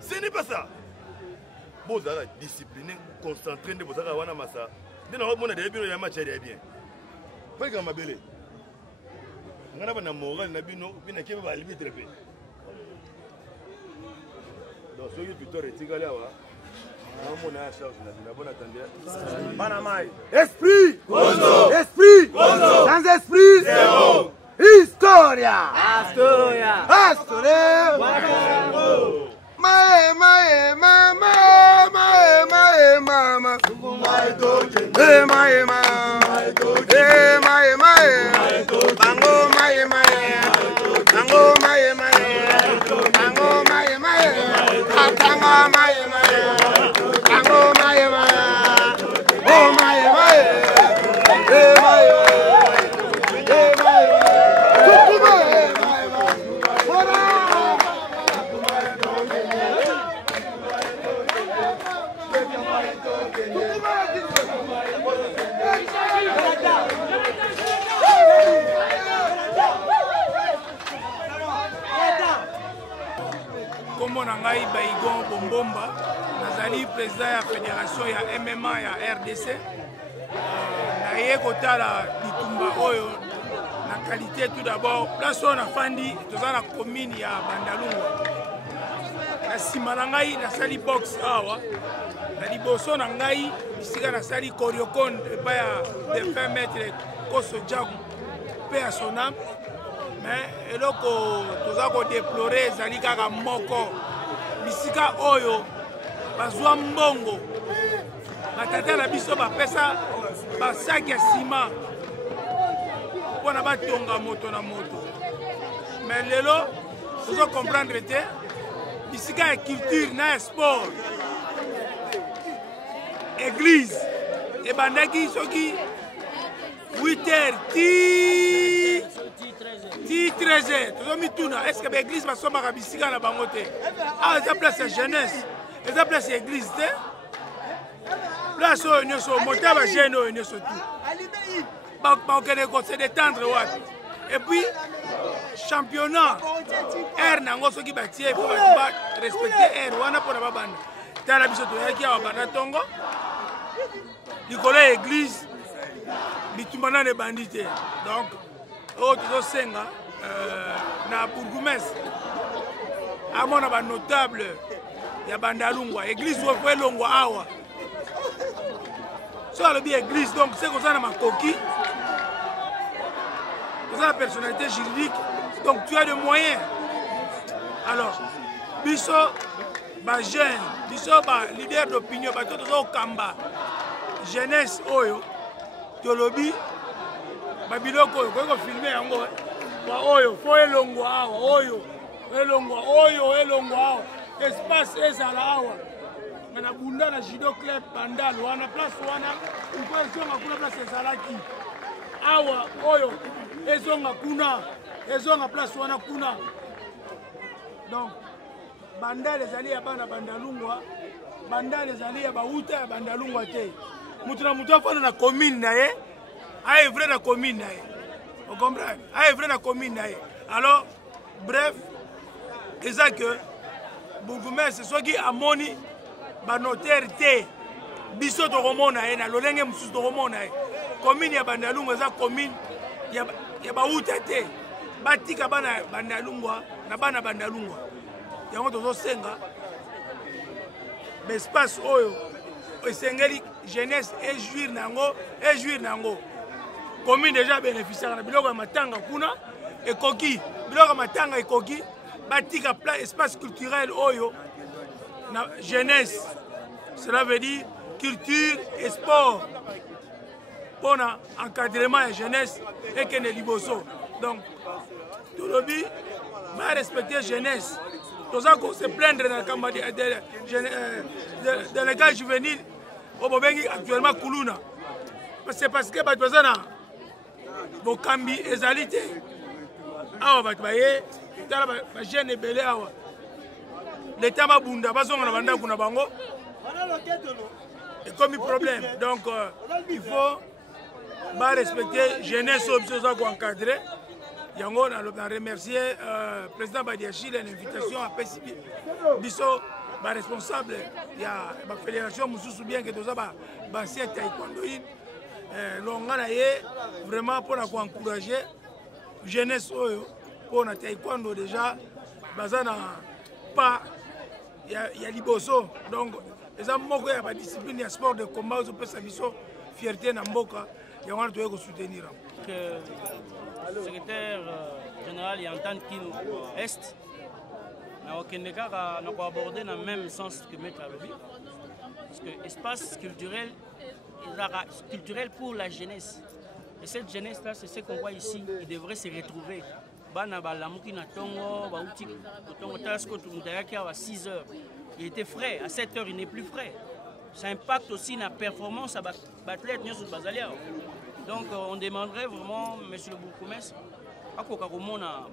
Ce n'est pas ça. Vous êtes discipliné, concentré, vous êtes à massa. Vous avez bien. Vous avez ma belle. Vous avez un moral, vous avez un limite. Donc, ce qui est plutôt retiré là, esprit, esprit, sans esprit, zéro. Historia, Astoria, Astoria, Mae, mae, mama, mae, mae, mama, eh, mae, mae, eh, mae, mae, bango, mae, mae, bango, mae, mae, bango, mae, mae, atanga, mae, mae, bango, mae, mae, oh, mae, mae, eh, mae. Comme Nangai Baigon Bombomba, Nazali président de la fédération ya MMA ya RDC. Naye kotala bitumba oyo na qualité tout d'abord. Place on a fandi dans la commune ya Bandalungwa. Na sima nangai na sali box awa. Na liboso nangai bisika na sali choreocon pa ya de 20 mètres koso jagu pe à son âme. Mais eloko toza ko déplorer ezali kaka moko bisika oyo bazwa mbongo batata na biso bapesa basaki ya sima mpona batonga moto na moto. Mais lelo tozo comprendre te bisika ya culture na ya sport église ebandaki soki 8h ti 13h tozo mituna est-ce que l'église va sombaka bisika na bango te? Ah, eza place ya jeunesse, eza place ya église te, place oyo nyonso mota ba jeune oyo nyonso tu bakokende se détendre wapi. Et puis championnat air nango soki batie po ba respecter air wana mpona babanda tala biso toyaki awa banda tongo likolo ya église bitumba nano ebandi te. Donc oyo tozosenga na bourgmestre amona banotable ya Bandalungwa église oyo elongwa awa so alobi église. Donc c'est koza na makoki koza na personnalité juridique, donc tu as des moyens Alors, biso, ba jeune, biso, ba leader d'opinion, ba toto kamba, jeunesse oyo, tolobi, ba biloko oyo, ko filmer yango, ba oyo, fo elongo awa, oyo, elongo awa, espace ezala awa. Na bunda na judo club bandal wana place wana uko ezonga kuna place ezalaki awa oyo ezonga kuna ezonga place wana kuna donc bandal ezali ya bana bandalungwa bandal ezali ya bauta ya bandalungwa te mutu na mutu afana na commune na ye a vrai na commune na ye on comprend a vrai na commune na ye alors bref eza que bourgmestre soki amoni ba notaire te biso tokomona ye na lolenge mosusu tokomona ye commune ya bandalungwa eza commune ya bauta te batika bana bandalungwa na bana bandalungwa yango tozosenga espace oyo esengeli jeunesse ejuire nango commune déjà bénéficiaire na biloko ya matanga kuna ekoki biloko ya matanga ekoki batika espace culturel oyo na jeunesse, cela veut dire culture et sport pour l'encadrement de la jeunesse et que les liboso. Donc, tout le monde va respecter la jeunesse. Tout ça qu'on se plaindre dans le camp de l'école juvénile au Bobengi actuellement Koulouna. C'est parce que les gens ont cambi les alités. Ah, on va les jeunes et belés. L'État va bunda, pas on a vendu bango. Et comme problème, donc il faut respecter jeunesse pour encadrer. Yango on a remercié le président Badiachi l'invitation à PCB. Biso responsable il y a la fédération mususu bien que tout ça ancien taekwondo l'ongana vraiment pour encourager jeunesse pour la taekwondo déjà bazana pas il y a liboso donc les amoko il y a pas discipline il y a sport de combat on peut sa biso fierté na mboka et on doit soutenir le secrétaire général il entend qu'il est na okendeka na ko aborder dans même sens que mettre à l'objet parce que espace culturel pour la jeunesse et cette jeunesse là c'est ce qu'on voit ici ils devraient se retrouver bana balamuki na tongo bauti tongo tasko tumutayaki à 6 heures il était frais à 7 heures il n'est plus frais ça impacte aussi la performance à l'athlète sur bazalia donc on demanderait vraiment monsieur le bourgmestre à kokakomona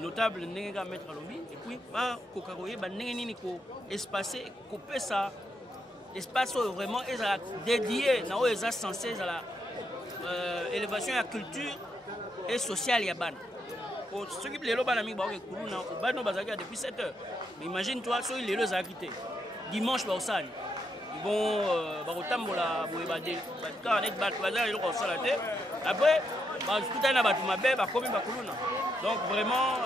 notable ndenge ga mettre à lobby et puis ba kokakoye ba ndenge nini ko espacer ko pesa espace vraiment est dédié na o est censé à la élévation de la culture et sociale ya bana. Ceux qui lelo bana mi ba ke kuluna bana bazaki depuis 7 heures. Mais imagine toi ceux qui lelo za quitté. Dimanche ba osani. Ils vont ba kotambola boye ba de ba net ba bazali lelo ko sala te. Après ba kutana ba tumabe ba komi ba kuluna. Donc vraiment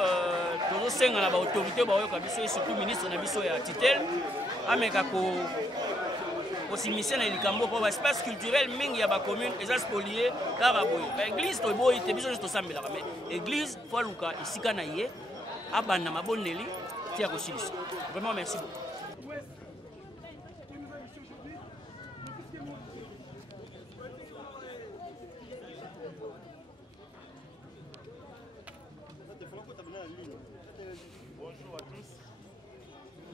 tozo senga na ba autorité ba yo ka biso et surtout ministre na biso ya titel ameka ko aussi mission na likambo pour espace culturel mingi ya ba commune eza spolié kaka boye ba église to boye te biso to sambela mais église fois luka isika na ye abana mabondeli tia ko silisa vraiment merci beaucoup.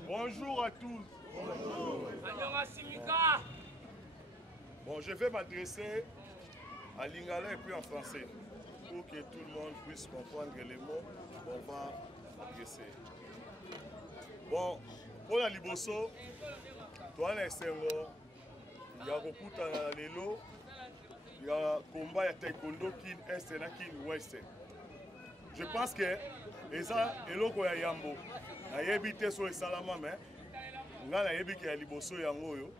Bonjour à tous. Bon, je vais m'adresser à lingala et puis en français pour que tout le monde puisse comprendre les mots qu'on va adresser. Bon, pour la liboso, toi les sengo, il y a beaucoup de lelo, il y a combat ya taekwondo kin est na kin ouest. Je pense que eza eloko ya yambo. Ayebite so esalama mais ngana yebike ya liboso yango yo.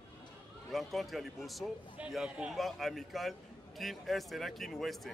Rencontre à Liboso, il y a un combat amical Kin Est et Kin Ouest.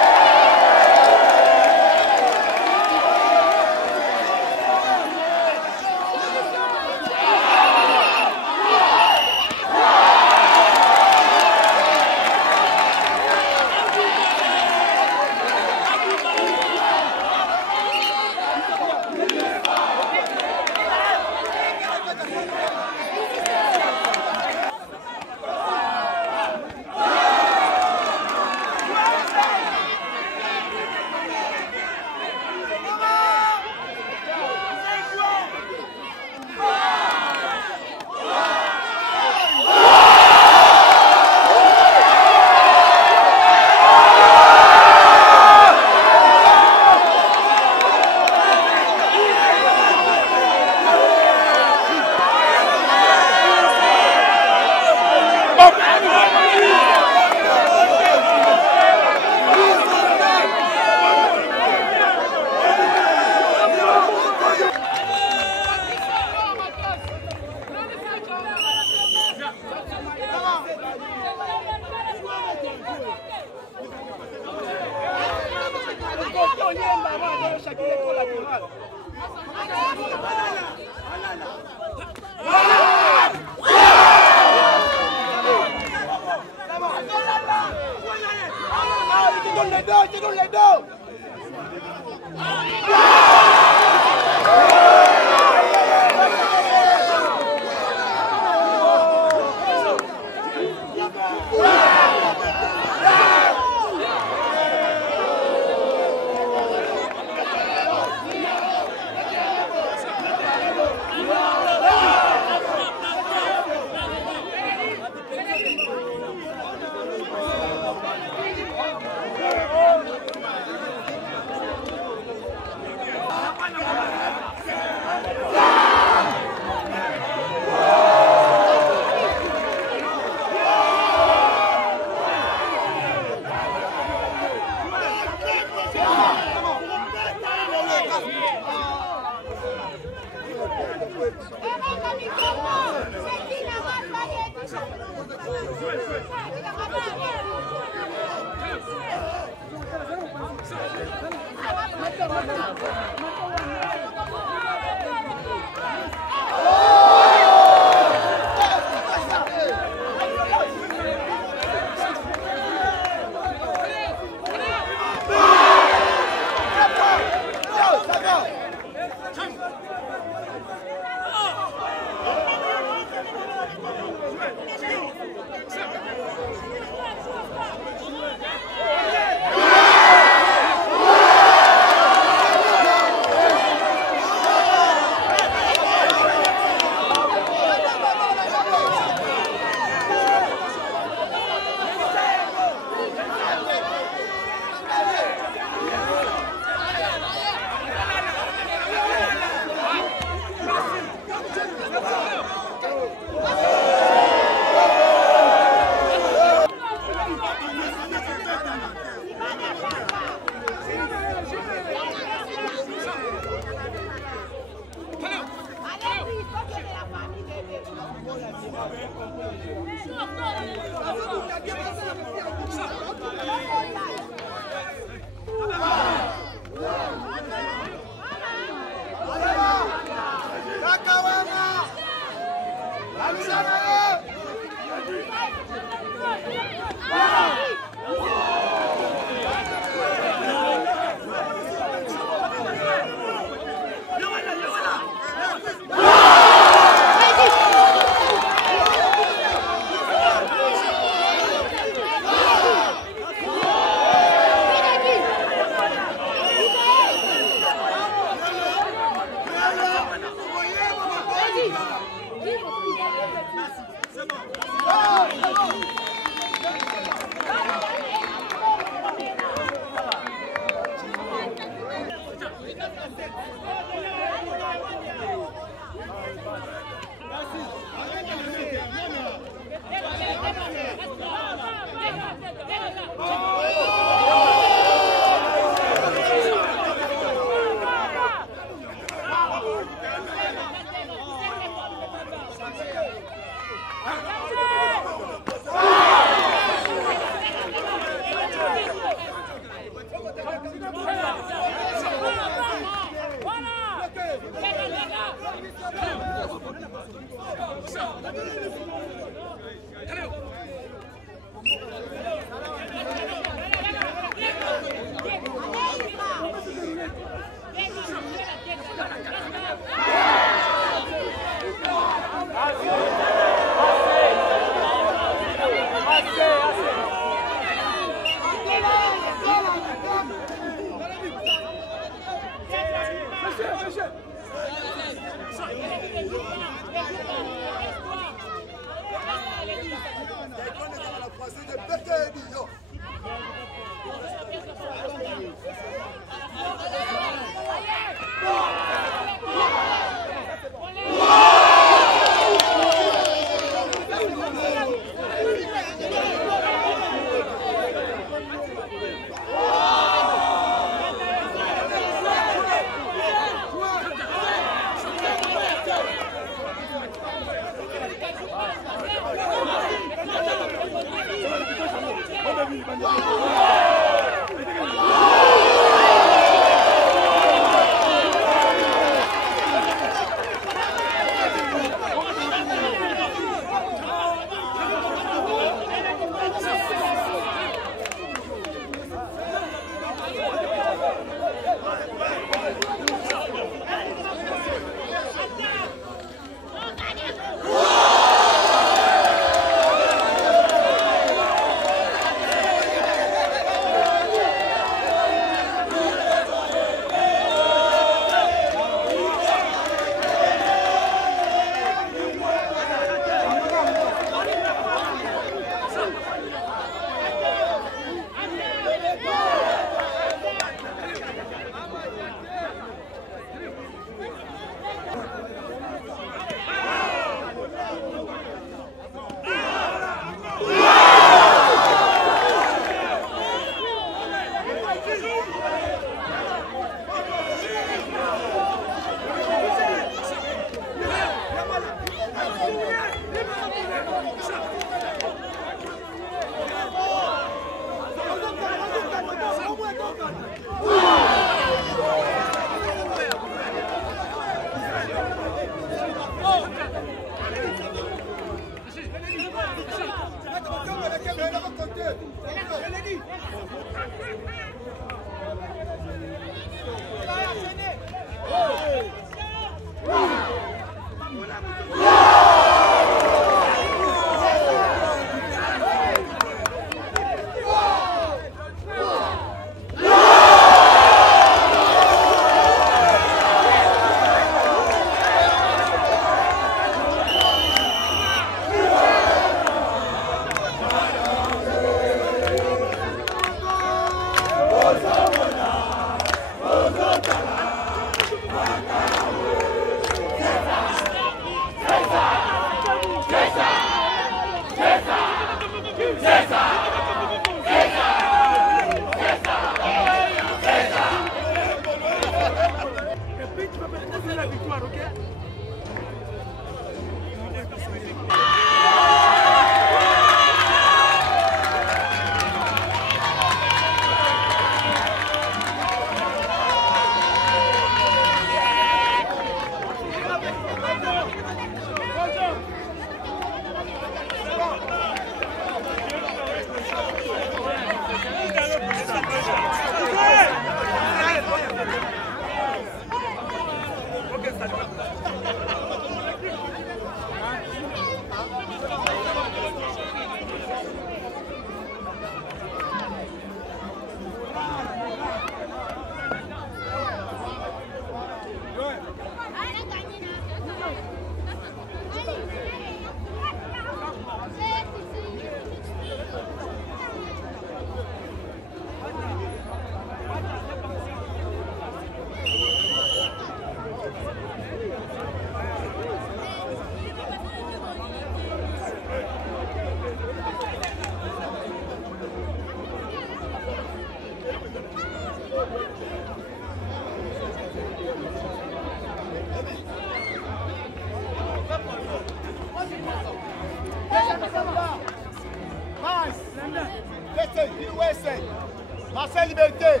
Marcel Liberté.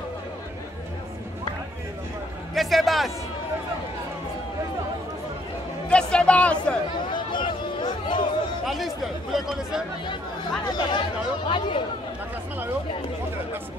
Que c'est basse. Que c'est basse. La liste, vous les connaissez? La classement là-haut. Merci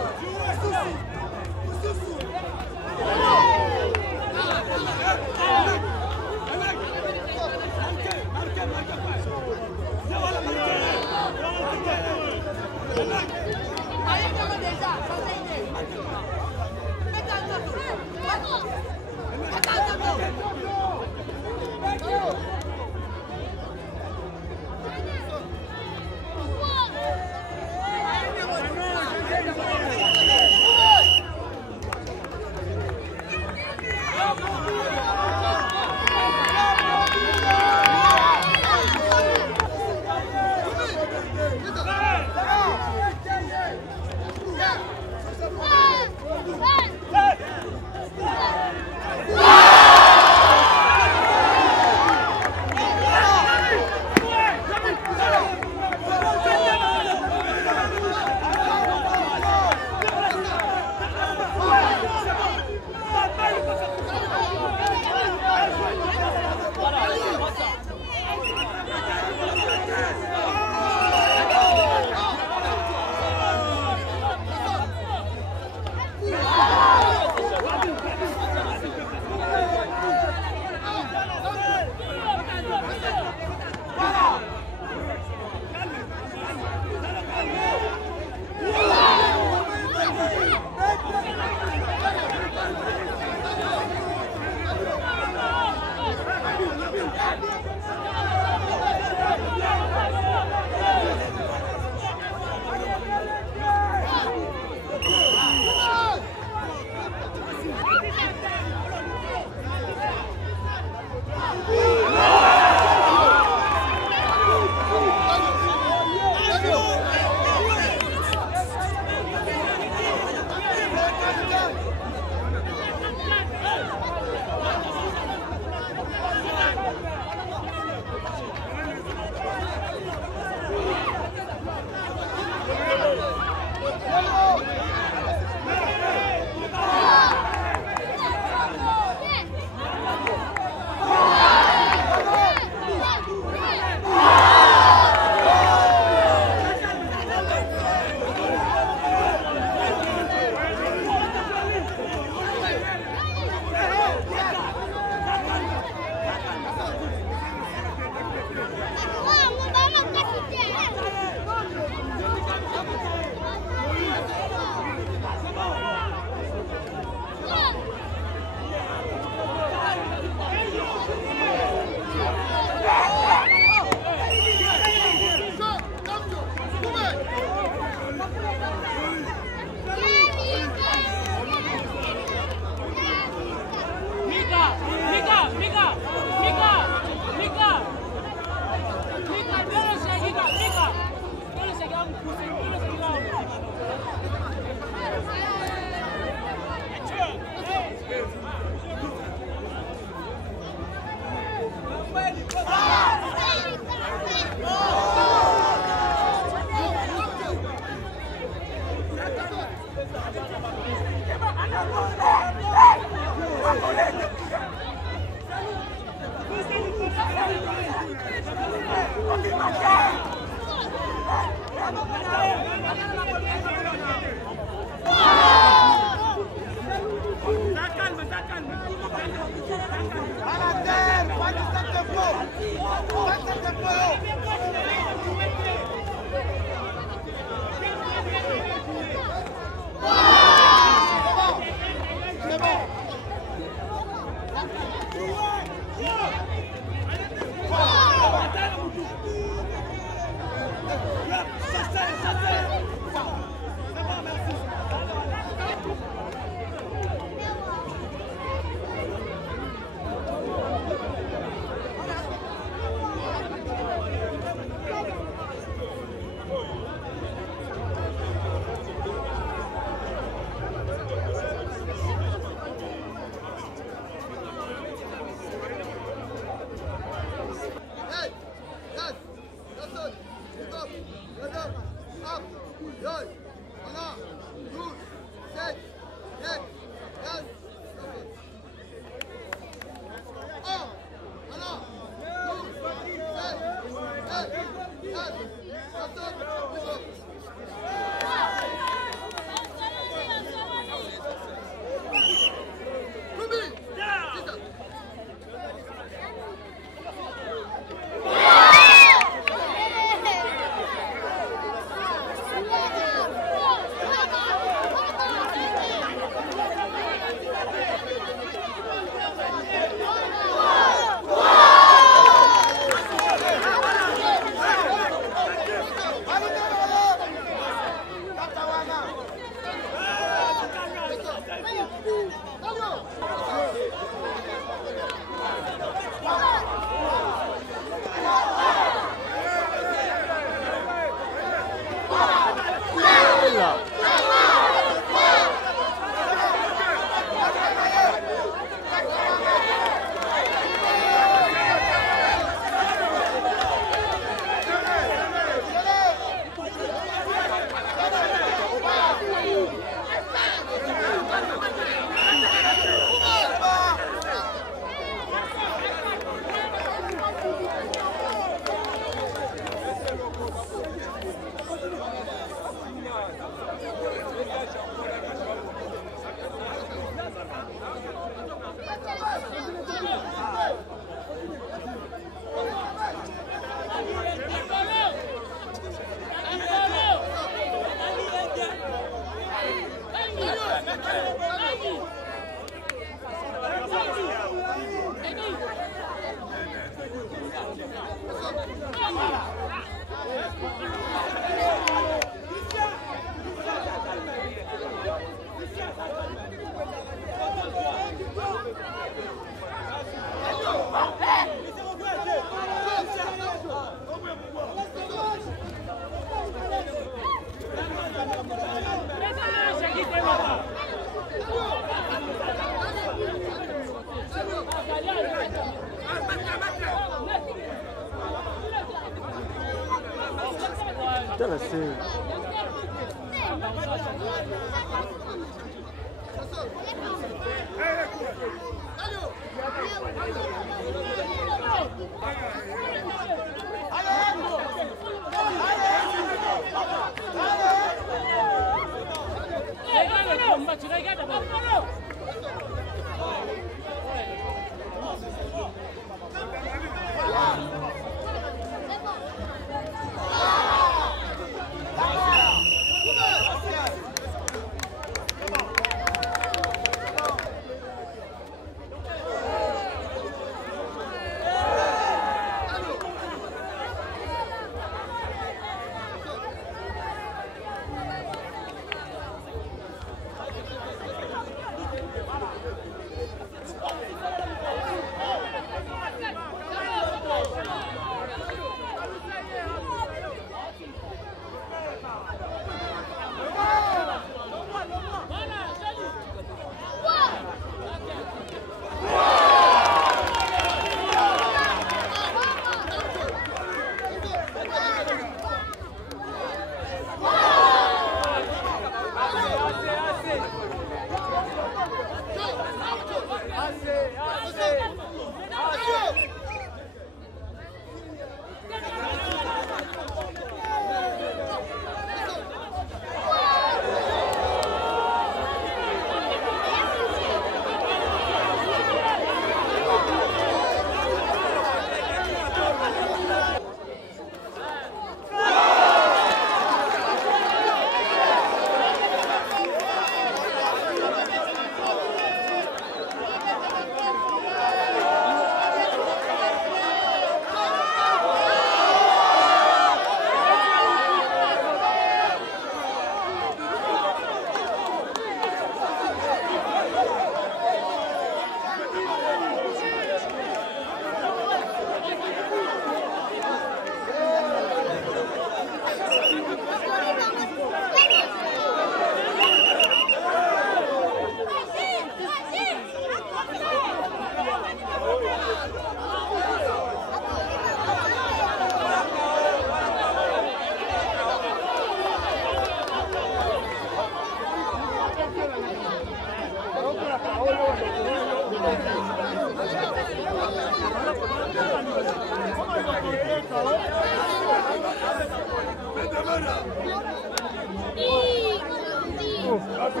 C'est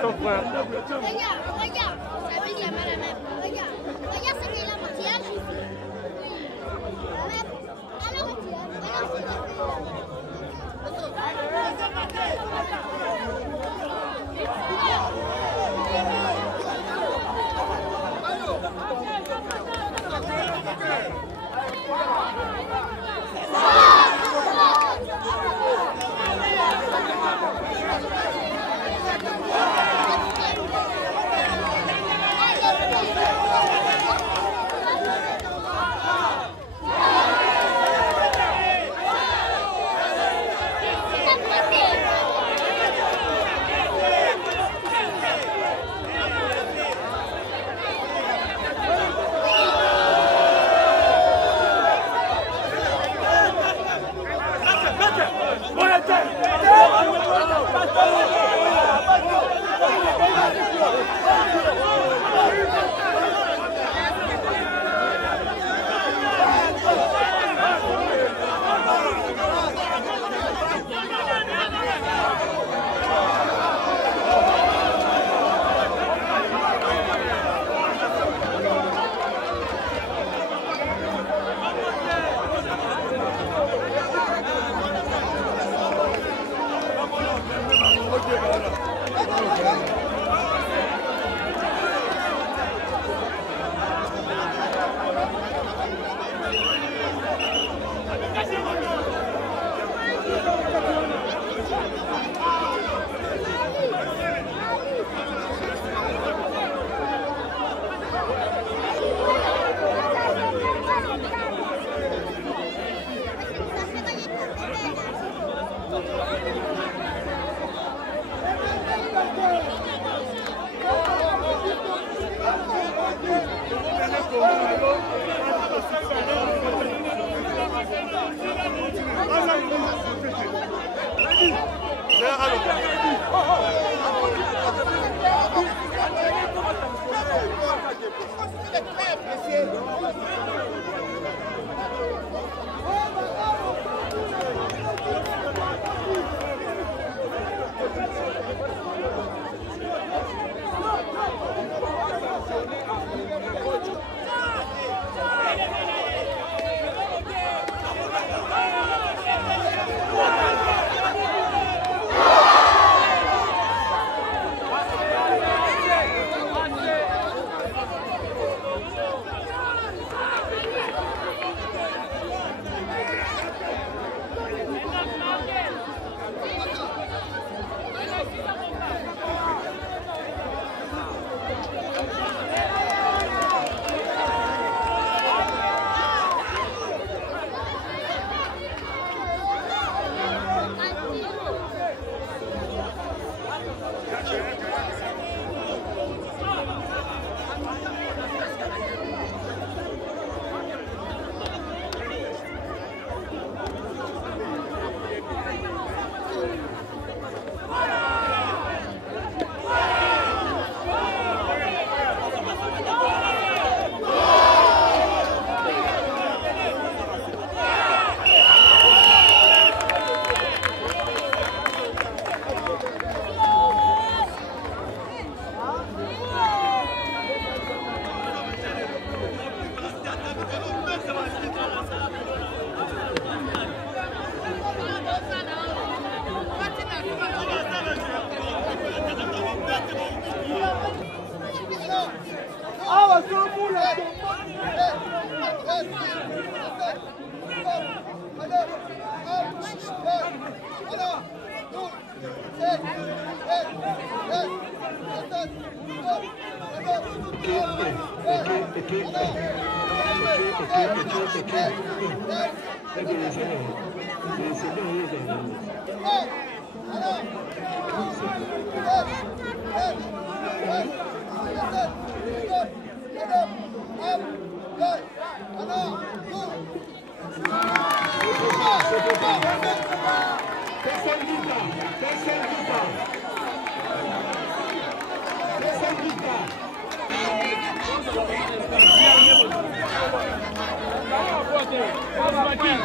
ton frère. Regarde, ça fait jamais la même. Regarde ce qu'il a, Mathias.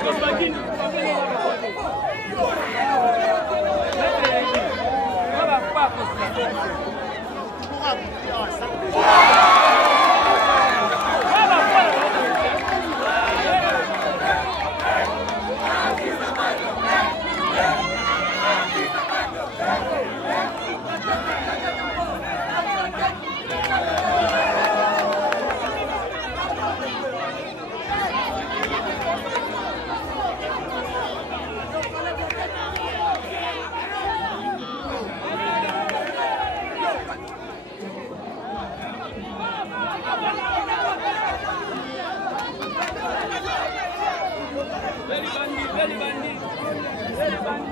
Osbakin. Allez,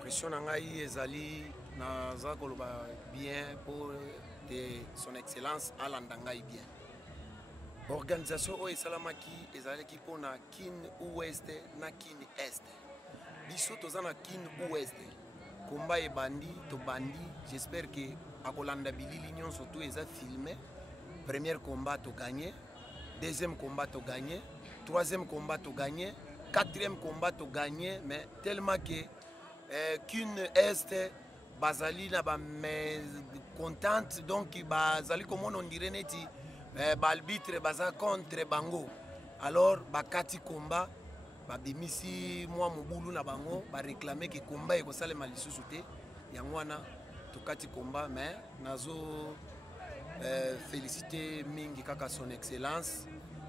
Pression nangai ezali naza koloba bien pour son excellence alandangai bien. Organisation oyo esalamaki ezalaki mpona kin ouest na kin est. Biso toza na kin ouest. Komba ebandi to bandi, j'espère que akolanda bilili nyonso to eza filmé. Premier combat to gagné, deuxième combat to gagné, troisième combat to gagné, quatrième combat to gagné, mais tellement que qu'une est bazali na ba mais contente, donc bazali comme on dirait neti balbitre baza contre bango. Alors bakati combat babimisi moi mobulu na bango ba réclamer que combat eko salema lisusu te yango wana tokati combat, mais nazo féliciter mingi kaka son excellence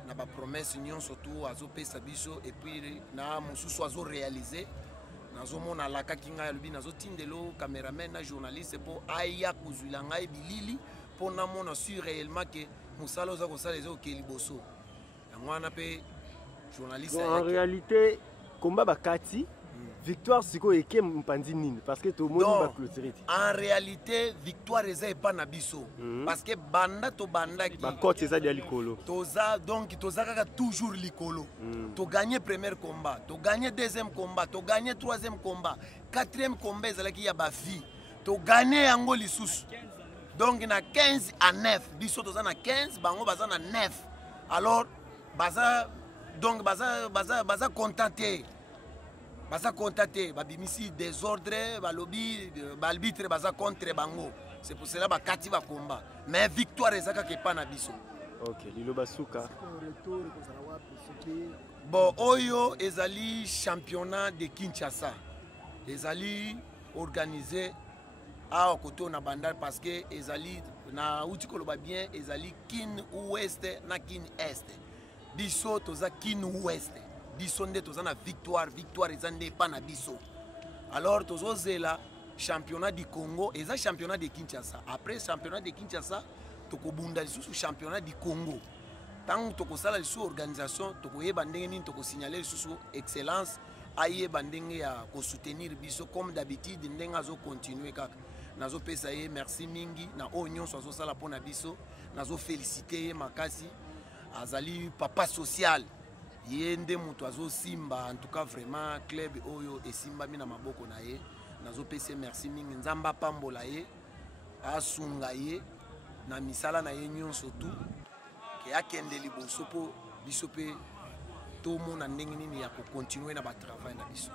na ba promesse nyon surtout azo pesa biso et puis na mosusu azo réaliser nazo mona laka kinga ya lubi nazo tindelo cameraman na journaliste pour aya kuzula ngai bilili pour na mona sur réellement que musalo za ko sala ezo ke liboso yango wana pe journaliste en réalité combat bakati victoire siko eke mpandi nini parce que tout le monde va clôturer. En réalité victoire eza pas na biso parce que banda to banda ki ba coach eza dia likolo toza donc toza kaka toujours likolo to gagner premier combat to gagner deuxième combat to gagner troisième combat quatrième combat ezalaki ya ba vie to gagner yango lisusu donc na 15 à 9 biso toza na 15 bango baza na 9 alors baza donc baza contenté. Baza contacté, babimisi désordre, balobi, balbitre baza contre bango. C'est pour cela bakati ba combat. Mais victoire ezaka ke pa na biso. OK, lilo basuka. Bon, oyo ezali championnat de Kinshasa. Ezali organisé à Okoto na bandar parce que ezali na uti koloba bien ezali kin ouest na kin est. Biso toza kin ouest. Biso nde toza na victoire ezande pa na biso. Alors tozozela championnat du Congo eza championnat de Kinshasa. Après championnat de Kinshasa tokobunda lisusu championnat du Congo. Tant tokosala lisusu organisation tokoyeba ndenge nini tokosignaler lisusu excellence ayeba ndenge ya ko soutenir biso comme d'habitude ndenge azo continuer kaka. Nazo pesa ye merci mingi na onyon so sala pona biso nazo féliciter makasi azali papa social. ye nde moto azosimba en tout cas vraiment club oyo esimbami na maboko na ye nazopesa merci mingi nzambe apambola ye asunga ye na misala na ye nyonso tu ke akende liboso mpo biso mpe tomona ndenge nini ya kokontinue na batravail na biso.